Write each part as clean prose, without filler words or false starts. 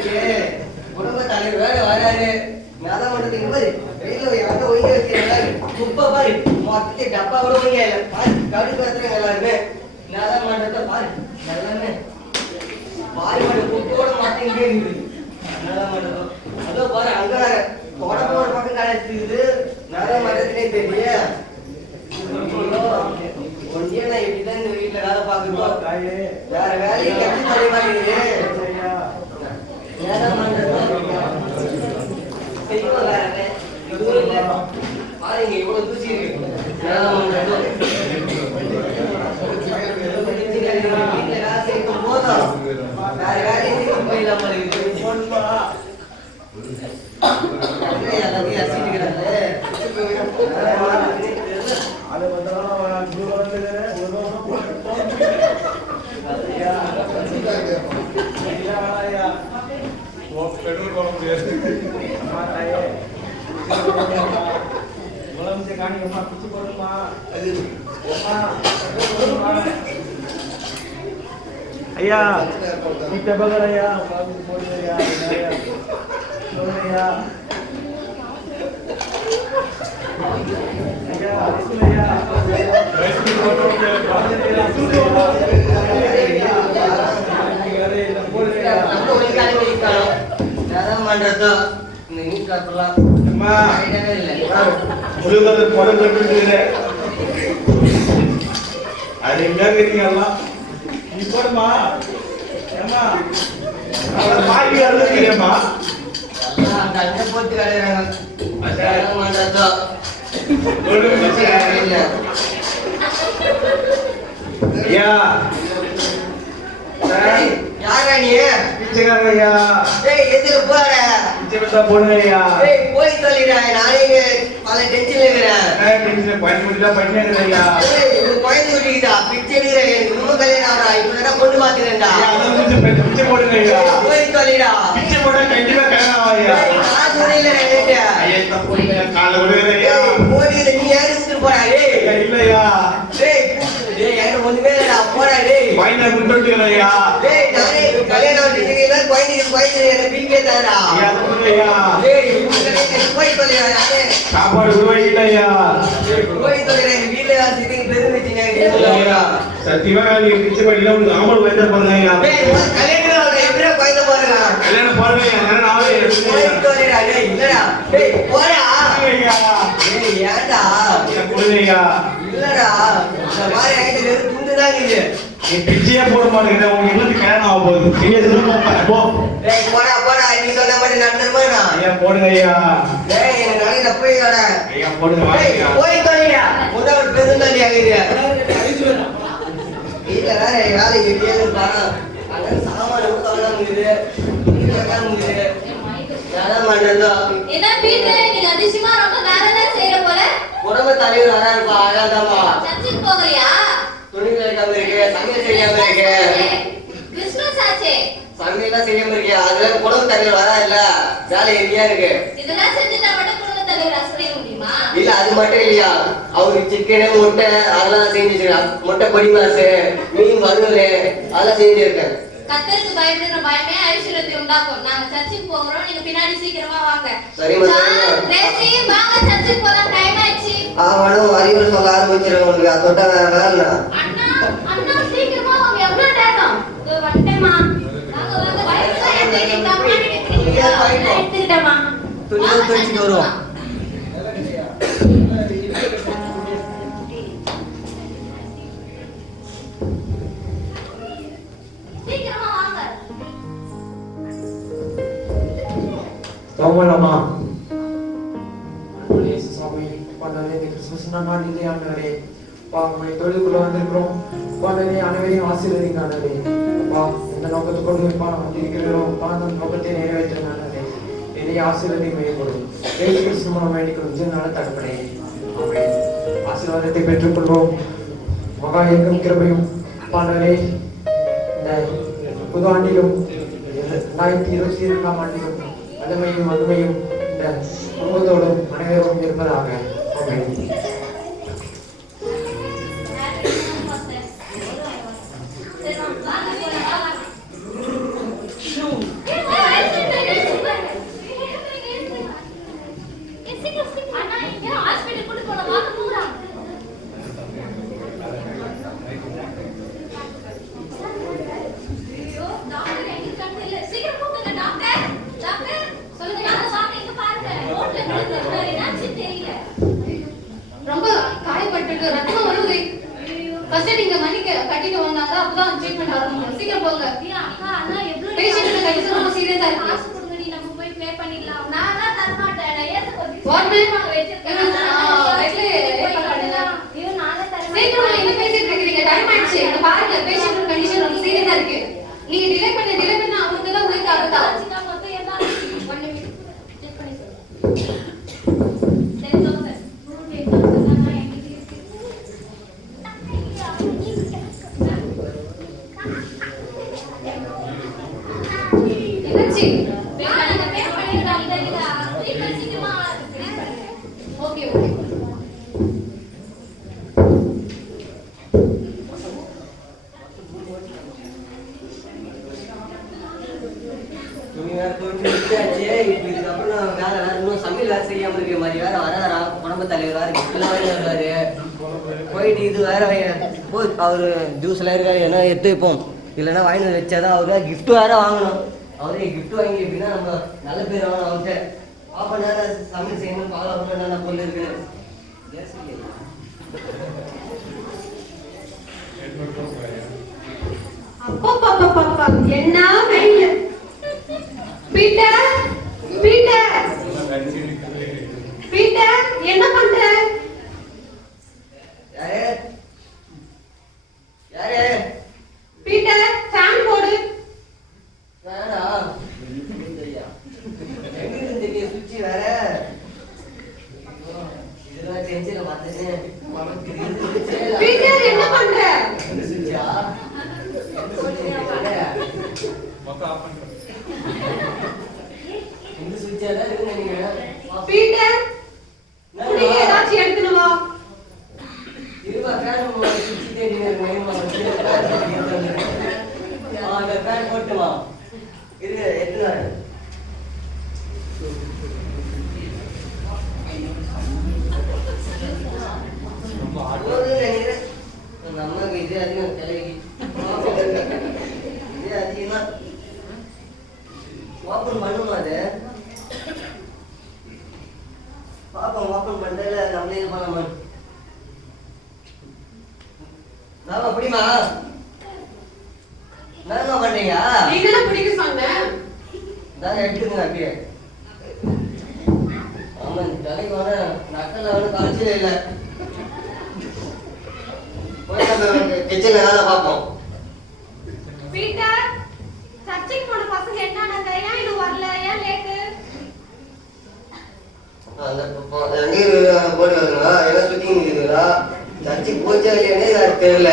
இருக்கு குடும்ப தலைவர் வேற வராரு நான் பண்றதுக்கு பாரு வெயில யாரோ ஒய்ய வைக்கிறாங்க குப்பை பாரு மொத்த டப்பா கூட ஒய்ய இல்ல பாரு கடு பேசுறேன் எல்லாருமே நான் பண்றத பாரு எல்லாமே பாரு மட்டும் குப்போட மாட்டேங்க இருக்குது நான் பண்றதோ அதோ பாரு அங்க உடம்பு ஒரு பக்கம் கிடைச்சிது நான் பண்றதுனே தெரியல ஒன்றிய நான் எப்படிதான் இந்த வீட்டுல வேலை பார்க்கணும் வேற வேலையை கட்டி தலைவா பாருங்க இவ்வளவு தூசி இருக்கு வீட்டுல வேலை செய்யும் போதும் வேற வேலையை செய்யும் போயிடலாம் எல்லாத்தையும் ரசிக்கிறாங்க ஐயா kita bagar ya ya பிச்சையே போட மாட்டேங்கிறேன் உங்களுக்கு கல்யாணம் ஆக போகுது போடா போடா நீ சொன்ன மாதிரி நடந்துருமா ஐயா போடுங்க ஐயா எனக்கு நாளைக்கு போய் ஐயா போடுங்க போய் தோழியா முதல் பெருந்தாண்டி ஆகுது வீட்டுல வேற வேலை எப்படியாவது பணம் அங்க சாமான தோண முடியுது குடும்ப தலைவர் வராருப்பா அழகாதாமா துணி கலைக்காம இருக்கு சமையல் செய்யாம இருக்கு சமையல்லாம் செய்யாம இருக்கு அதுல குடும்ப தலைவர் வரா இல்ல வேலை எங்கேயா இருக்கு இல்ல அது மட்டும் இல்லையா அவருக்கு சிக்கனு முட்டை அதெல்லாம் செஞ்சுருக்கேன் முட்டை பொடி மாசு மீன் வறுவல் அதெல்லாம் செஞ்சிருக்கேன் கத்தருக்கு பயப்படுற பயமே ஐஸ்வர்யத்தை உண்டாக்கும். நாங்க சர்ச்சுக்கு போறோம், நீங்க பின்னாடி சீக்கிரமா வாங்க. சரிமா பிரேசி வாங்க, சர்ச்சுக்கு போலாம், டைம் ஆயிடுச்சு. வாடா அறிவுரை சொல்ல ஆரம்பிச்சிரேன் உங்களுக்கு தொட்ட வேற அண்ணா அண்ணா சீக்கிரமா வாங்க. எவ்வளவு நேரம்? இது வந்துட்டேமா. வாங்க வாங்க வயசா ஏத்தி கம்மா நிக்கிறீங்க. எடுத்துட்டேமா. துணியை துவைச்சிட்டு வருவோம். Tawalama. Please, Sabi, Padane, the Christmas Namadi, the Anare, Pamay, Tolukula, and the Grom, Padane, Anare, Asiling Anare, Pam, and the Nokatu Pam, the Giro, Pan, and Nokate, and Anare, any Asiling Maple, Eight Christmas Medical General Takane, Asila, the Petrupo, Maka Yakam Kirabim, Padane, the Pudandilum, 9 Kamandium. மதுமையும் மதுமையும் இந்த குடும்பத்தோடும் அனைவரும் இருப்பதாக. வரணும். சீக்கிரம் போங்க. அக்கா அண்ணா எவ்வளவு patient condition ரொம்ப சீரியஸா இருக்கு. காசு கொடுங்கடி நம்ம போய் ப்ளே பண்ணிடலாம். நான் தர மாட்டேன். நான் ஏத்த கொஞ்சம் வாட்மே வச்சிருக்கேன். ஐயோ நானே தரேன். சீக்கிரம் என்ன பேசிட்டு இருக்கீங்க? டைம் ஆயிடுச்சு. இங்க பாருங்க பேஷண்ட் கண்டிஷன் ரொம்ப சீரியஸா இருக்கு. நீங்க டிலே பண்ணா அவங்களுக்கு எல்லாம் உயிருக்கு ஆபத்தா. மொத்தம் என்ன 1 நிமிஷம் செக் பண்ணி சொல்லு. 10,000 2,000 தானா என்கிட்ட இருக்கு. என்னாச்சு? நான் பே பண்ணிடுறேன் இல்லையா? சீக்கிரமா ஓகே ஓகே. துணி வேற துவச்சு முடிச்சாச்சு. இப்ப இதுக்கப்புறம் வேலை வேற இன்னும் சமையல் வேற செய்யாம இருக்க மாதிரி வேற வராரா குடும்ப தலைவர் வேற இப்பெல்லாம் வேற வருவாரு. போயிட்டு இது வேற போய் அவரு ஜூஸ்ல இருக்காரு என்ன எடுத்து வைப்போம். இல்லைன்னா வாங்கி வச்சாதான் அவரு கிஃப்ட் வேற வாங்கணும். அவரே கிஃப்ட் வாங்கி எப்படின்னா நம்ம நல்ல பேர் வாங்கணும் அவர்கிட்ட. பாப்பா நேரம் சமையல் செய்யணும் பாக்கலாம் என்னென்ன பொருள் இருக்கு. அப்பா என்ன வெயில். பீட்டர் பீட்டர் பீட்டர் என்ன பண்ற? யாரு யாரு பீட்டர் ஃபேன் போடு. வேணா எங்க தெரிய சுவிட்ச் வேற இதெல்லாம் டென்ஷன்ல பார்த்தேன். பீட்டர் என்ன பண்ற? இந்த சுவிட்சா இந்த சுவிட்சா தான் இருக்கு நீங்க. பீட்டர் குடி ஏதாச்சும் எடுத்துட்டு வா. இருவா ஃபேன் சுவிட்ச் தேடிங்க மைமா வந்து அந்த ஃபேன் போட்டுமா இது எத்தனை நம்ம இது அதிகம் தலைவி இது அதிகமா ஓப்பன் பண்ணுமா அது பாப்போம். ஓப்பன் பண்றதுல நம்மளே இது பண்ணலாமா? நாம அப்படிமா என்னமா பண்றீங்க? நீங்க தான் பிடிக்க சொன்னேன். நான் எடுத்துங்க அப்படியே. ஆமா தலைக்கு வர நக்கல வர கலைச்சலே இல்லை. போய் நம்ம கிச்சன்ல வேலை பார்ப்போம். பீட்டர் சர்ச்சுக்கு போன பசங்க என்னன்னாங்க? ஏன் இது வரல? ஏன் லேட்டு? அந்த நீர் போட்டு வருங்களா எல்லாம் சுத்தி நிற்கிறீங்களா? சர்ச்சுக்கு போச்சா இல்லையானே எனக்கு தெரியல.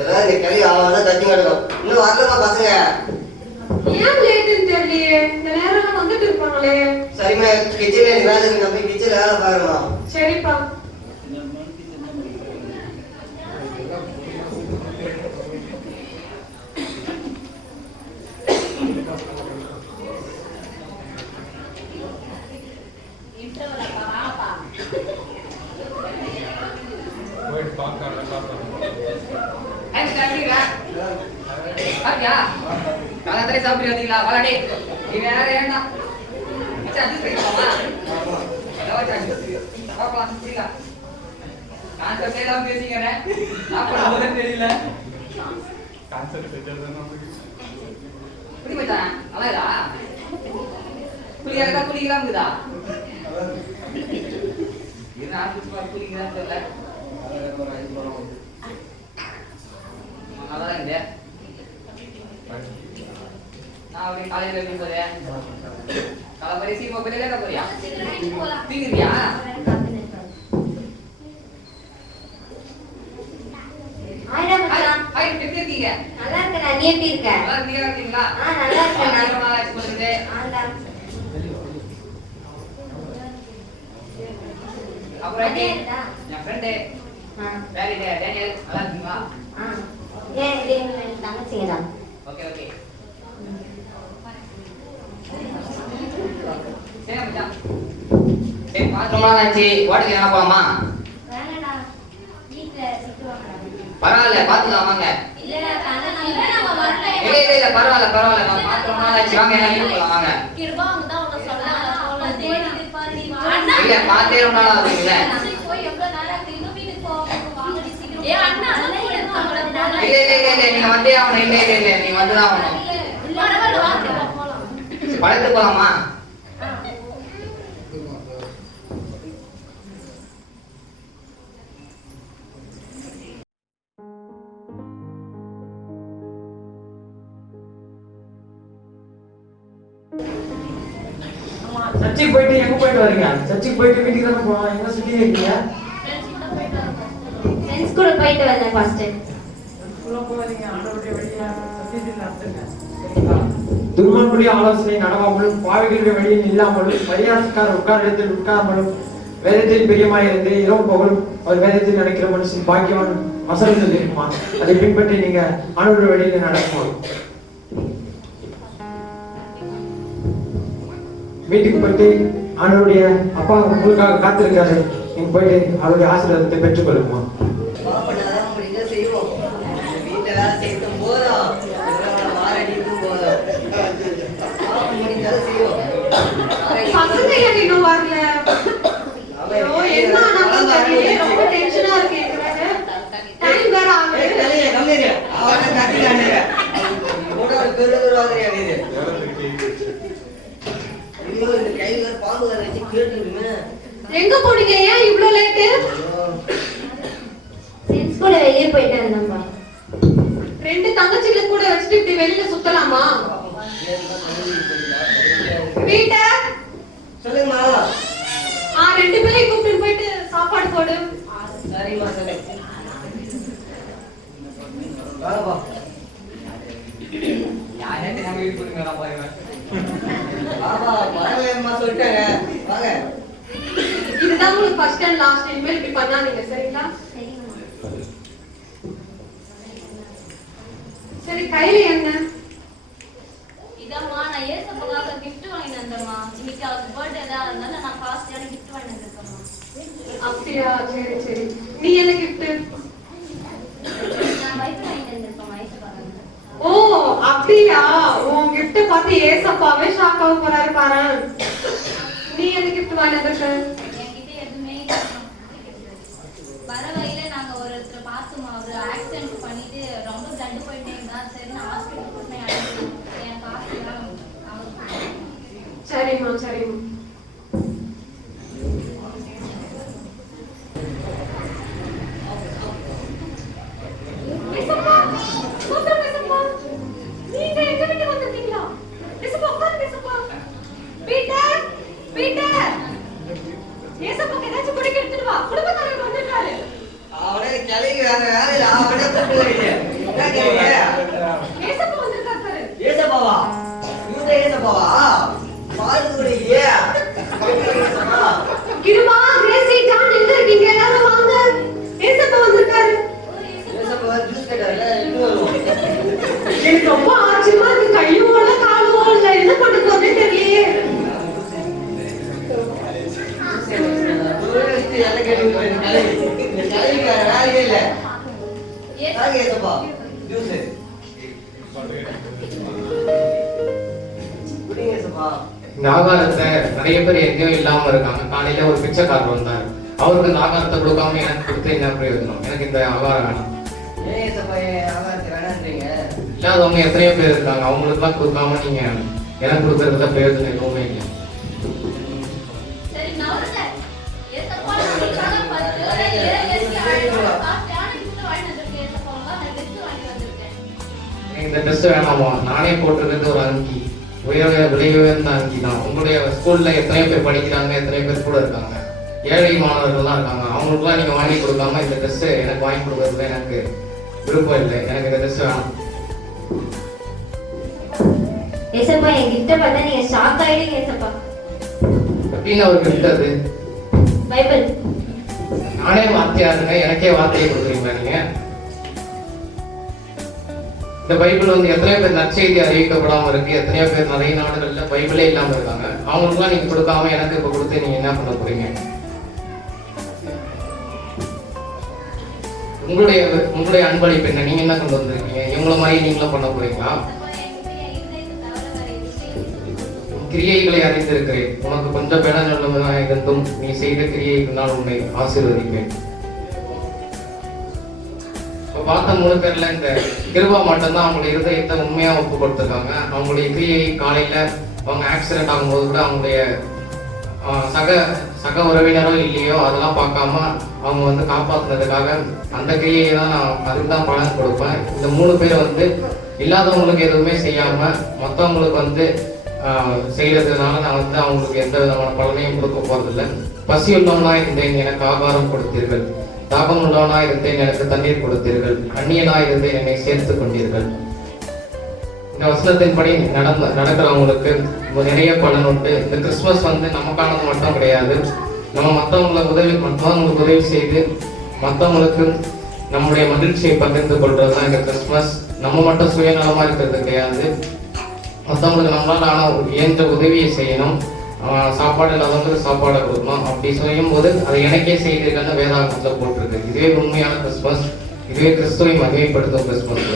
ஏதாவது இந்த கிளி ஆவாதான் சர்ச்சு கிடக்கும். இன்னும் வரலமா பசங்க? ஏன் லேட்டுன்னு தெரியலையே. இந்த நேரம் வந்துட்டு இருப்பாங்களே. சரிம்மா கிச்சன்ல நீ வேலை இருக்கு. நம்ம கிச்சன்ல வேலை பாருமா. சரிப்பா. சாப்பிட்டு வந்தீங்களா? வாடா நீ வேற ஏண்டா அட்ஜஸ்ட் பண்ணிக்கோமா? கான்செப்ட் எல்லாம் பேசிக்கிறேன். சாப்பிட தெரியல. புடி மச்சான் நல்லா இதா புளியா புளிக்கலாம் இருக்குதா? இது ஆஃபீஸ் புளிக்கலாம் தெரியல. நல்லா இருந்தே நான் அப்படியே காலையில எப்படி போறேன்? காலை சீமா போய் லேட்டா போறியா? தீங்குறியா? எப்படி இருக்கீங்க? நல்லா இருக்கேன். நீ எப்படி இருக்க? நல்லா இருக்கீங்களா? நல்லா இருக்கேன். அப்புறம் என் ஃப்ரெண்டு டேனியல் நல்லா இருக்கீங்களா? தங்கச்சிங்கதான். ஓகே ஓகே சரி மச்சான். சரி பாத்ரூம்லாம் ஆச்சு. ஹோட்டலுக்கு என்ன போலாமா? வேணடா வீட்ல திட்டுவாங்க. பரவாயில்ல பாத்துக்கலாம் வாங்க. இல்லடா நம்ம வரல. இல்ல பரவாயில்ல நான் பாத்ரூம்லாம் ஆச்சு. வாங்க என்ன வீட்டுக்கு போலாம் வாங்க. கிருபா அவங்க தான் உன்னை சொன்னாங்க. தேடி பாருடி. இல்ல பாத்தே ரொம்ப நாளா ஆகுதுல்ல. போய் எவ்வளவு நேரம் ஆகுது? இன்னும் வீட்டுக்கு போவாங்க. வாங்கடி சீக்கிரம். ஏ அண்ணா அதெல்லாம் எடுப்பாங்க. இல்ல நீங்க நீ வந்தே ஆகணும். இல்லை இல்லை இல்லை நீ வந்துதான் ஆகணும். பரவாயில்ல வாங்க போலாம். சரி, படத்துக்கு போலாமா? சர்ச்சுக்கு போயிட்டு எங்க போயிட்டு வரீங்க? சர்ச்சுக்கு போயிட்டு வீட்டுக்கு தானே போகலாம். எங்க சுத்தி இருக்கீங்க? ஃப்ரெண்ட்ஸ் கூட போயிட்டு வந்தேன் ஃபர்ஸ்ட். துன்மார்க்குடைய ஆலோசனை நடவாமலும் பாவிகளுடைய வழியில் இல்லாமலும் பரியாசக்காரர் உட்கார் இடத்தில் உட்காராமலும் வேதத்தில் பிரியமாயிருந்து இரவு பகலும் அவர் வேதத்தில் நடக்கிற மனுஷன் பாக்கியவான் வசனத்தில் இருக்குமா? அதை பின்பற்றி நீங்க ஆண்டவருடைய வழியில நடக்குமா? வீட்டுக்கு போயிட்டு ஆண்டவருடைய அப்பா உங்களுக்காக காத்திருக்காரு. நீங்க போயிட்டு அவருடைய ஆசீர்வாதத்தை பெற்றுக் கொள்ளுமா? பாப்பனாதான் முடிஞ்ச செய்வோம். வீட்டுல வேலை செய்யட்டும் போதும், மாரடிக்கும் போதும் முடிஞ்சாலும் செய்வோம். பசங்க ஏன் இன்னும் வரல? ஐயோ, என்ன ஆனாலும் தெரியல. ரொம்ப டென்ஷனா இருக்கு எனக்கு. டைம் வேற ஆகுது. எங்க போனீங்க? ஏன் இவ்ளோ லேட்? ஃப்ரெண்ட்ஸ் கூட வெளியே போயிட்டு வந்தேன்பா. ரெண்டு தங்கச்சிகளை கூட வச்சுட்டு இப்படி வெளியில சுத்தலாமா? பீட்டர், சொல்லுங்கம்மா. ரெண்டு பேரையும் கூப்பிட்டு போயிட்டு சாப்பாடு போடு. சரிம்மா, சரி. வாங்கப்பா. யாரே நாங்க வீட்டு போட்டுங்களா பாருங்க. பாப்பா பரவாயில்லம்மா சொல்லிட்டாங்க. வாங்க. இதுதான் உங்களுக்கு ஃபர்ஸ்ட் அண்ட் லாஸ்ட். இனிமேல் இப்படி பண்ணாதீங்க, சரிங்களா? சரி, கையில என்ன? இதம்மா நான் ஏசப்பாவுக்கு gift வாங்கிட்டு வந்தேம்மா. இன்னைக்கு அவருக்கு பர்த்டே தான், அதனால நான் ஃபாஸ்ட்டான gift வாங்கிட்டு வந்திருக்கேம்மா. அப்படியா? சரி சரி. நீ என்ன gift? நான் பைக் வாங்கிட்டு வந்திருக்கேம்மா ஏசப்பாவுக்கு. ஓ, அப்படியா? உன் gift பார்த்து ஏசப்பாவே ஷாக் ஆக போறாரு பாரு. நீ என்ன gift வாங்கிட்டு வந்திருக்க? என்கிட்ட எதுவுமே இல்லைம்மா. பரவாயில்ல, நாங்க ஒருத்தர் பார்த்தோம்மா. அவர் ஆக்சிடென்ட் பண்ணிட்டு ரொம்ப தண்டு போயிட்டே இருந்தா. சரி, நான் ஹாஸ்பிட்டல் கூட்டினேன். என் காசுலாம் அவருக்கு. சரிம்மா சரிம்மா. ஏசப்பா, சூப்பர் ஏசப்பா. நீங்க எங்க வீட்டுக்கு வந்திருக்கீங்களா? ஏசப்பா, உட்காருங்க ஏசப்பா. Peter, Peter. ஏசப்பாக்கு ஏதாச்சும் குடிக்க எடுத்துட்டு வா. குடும்பத்தாரர் வந்திருக்காரு. அவனே கிளம்பி வேற வேலையில அவனே கூப்பிட்டு வரீங்க. என்ன கேளுங்க? ஏசப்பா வந்திருக்காரு பாரு. ஏசப்பாவா? யூத ஏசப்பாவா? பாருங்க குடிங்க. கிருபா, கிரேசி, ஜான் எங்க இருக்கீங்க? எல்லாரும் வாங்க. ஏசப்பா வந்திருக்காரு. ஏசப்பா ஜூஸ் கேட்டார்ல, இன்னும் வருவோம். எனக்கு ரொம்ப ஆச்சரியமா இருக்கு. கையும் ஓடல, காலும் ஓடல. என்ன பண்ண போறேன்னு தெரியலையே. என்ன கேட்டுட்டு கிளம்பி வேற வேலையே இல்ல. வாங்க ஏசப்பா ஜூஸ் குடிங்க ஏசப்பா. இந்த ஆகாரத்தை நிறைய பேர் எங்கேயும் இல்லாம இருக்காங்க. காலையில ஒரு பிச்சைக்காரர் வந்தார். அவருக்கு இந்த ஆகாரத்தை கொடுக்காம எனக்கு கொடுத்து என்ன பிரயோஜனம்? எனக்கு இந்த ஆகாரம் வேணும். ஏன் ஏசப்பா ஆகாரத்தை வேணான்றீங்க? இல்லாதவங்க எத்தனையோ பேர் இருக்காங்க. அவங்களுக்குலாம் கொடுக்காம நீங்க எனக்கு கொடுக்கறதுல பிரயோஜனம் எதுவுமே இல்லை. சரி, நவருங்க. ஏசப்பா உங்களுக்காக 10 ஃபாஸ்ட்டான gift வாங்கிட்டு வந்திருக்கேன் ஏசப்பாவா. நான் gift வாங்கிட்டு வந்திருக்கேன். எனக்கு இந்த ட்ரெஸ் வேணாமா? நானே போட்டிருக்கிறது ஒரு அங்கி, விலை உயர்ந்த அங்கி தான். உங்களுடைய ஸ்கூல்ல எத்தனையோ பேர் படிக்கிறாங்க, எத்தனையோ பேர் கூட இருக்காங்க, ஏழை மாணவர்கள்லாம் இருக்காங்க. அவங்களுக்குலாம் நீங்க வாங்கி கொடுக்காம இந்த ட்ரெஸ் எனக்கு வாங்கி கொடுக்கறதுல எனக்கு விருப்பம் இல்லை. எனக்கு இந்த ட்ரெஸ் வேணும். ஏசப்பா, என் கிஃப்ட பார்த்தா நீங்க ஷாக் ஆயிடுங்க ஏசப்பா. அப்படின்னு அவருக்கு விட்டது. பைபிள். நானே வார்த்தையா இருந்தேன், எனக்கே வார்த்தையை கொடுக்குறீங்களா நீங்க? இந்த பைபிள் வந்து எத்தனையோ பேர் நற்செய்தி அறிவிக்கப்படாம இருக்கு, எத்தனையோ பேர் நிறைய நாடுகள்ல பைபிளே இல்லாம இருக்காங்க. அவங்களுக்குலாம் நீங்க கொடுக்காம எனக்கு இப்ப கொடுத்து நீங்க என்ன பண்ண போறீங்க? உங்களுடைய அன்பளிப்பு என்ன? நீங்க என்ன கொண்டு வந்திருக்கீங்க? இவங்கள மாதிரி நீங்களும் பண்ண போறீங்களா? கிரியைகளை அறிந்திருக்கிறேன். உனக்கு கொஞ்சம் பேண இருந்தும் நீ செய்த கிரியைக்கு நான் உன்னை ஆசீர்வதிப்பேன். பார்த்த 3 பேர்ல இந்த கிருபா மட்டும்தான் அவங்களுடைய இருதயத்தை உண்மையா ஒப்பு கொடுத்துருக்காங்க. அவங்களுடைய கிரியை காலையில அவங்க ஆக்சிடென்ட் ஆகும்போது கூட அவங்களுடைய சக உறவினரோ இல்லையோ அதெல்லாம் பார்க்காம அவங்க வந்து காப்பாத்துனதுக்காக அந்த கிரியை தான் நான் அதுக்கு தான் பலன் கொடுப்பேன். இந்த 3 பேர் வந்து இல்லாதவங்களுக்கு எதுவுமே செய்யாம மற்றவங்களுக்கு வந்து செய்யறதுனால நான் வந்து அவங்களுக்கு எந்த விதமான பலனையும் கொடுக்க போறதில்லை. பசி உள்ளவனா இருந்தேன் எனக்கு ஆகாரம் கொடுத்தீர்கள், தாகம் உள்ளவனா இருந்தேன் எனக்கு தண்ணீர் கொடுத்தீர்கள், அந்நியனா இருந்தேன் என்னை சேர்த்து கொண்டீர்கள். இந்த வசனத்தின்படி நடக்கிறவங்களுக்கு நிறைய பலன் உண்டு. இந்த கிறிஸ்துமஸ் வந்து நமக்கானது மட்டும் கிடையாது. நம்ம மற்றவங்களுக்கு உதவி செய்து மற்றவங்களுக்கு நம்முடைய மகிழ்ச்சியை பகிர்ந்து கொள்றது தான் இந்த கிறிஸ்துமஸ். நம்ம மட்டும் சுயநலமா இருக்கிறது கிடையாது. மற்றவங்களுக்கு நம்மளால இயன்ற உதவியை செய்யணும். சாப்பாடு இல்லாதவங்களுக்கு சாப்பாடை கொடுக்கணும். அப்படி செய்யும் போது அதை எனக்கே செய்தீர்கள்னு வேதாகமத்தில் போட்டிருக்கு. இதுவே உண்மையான கிறிஸ்துமஸ். இதுவே கிறிஸ்துவை மகிமைப்படுத்தும் கிறிஸ்துமஸ்.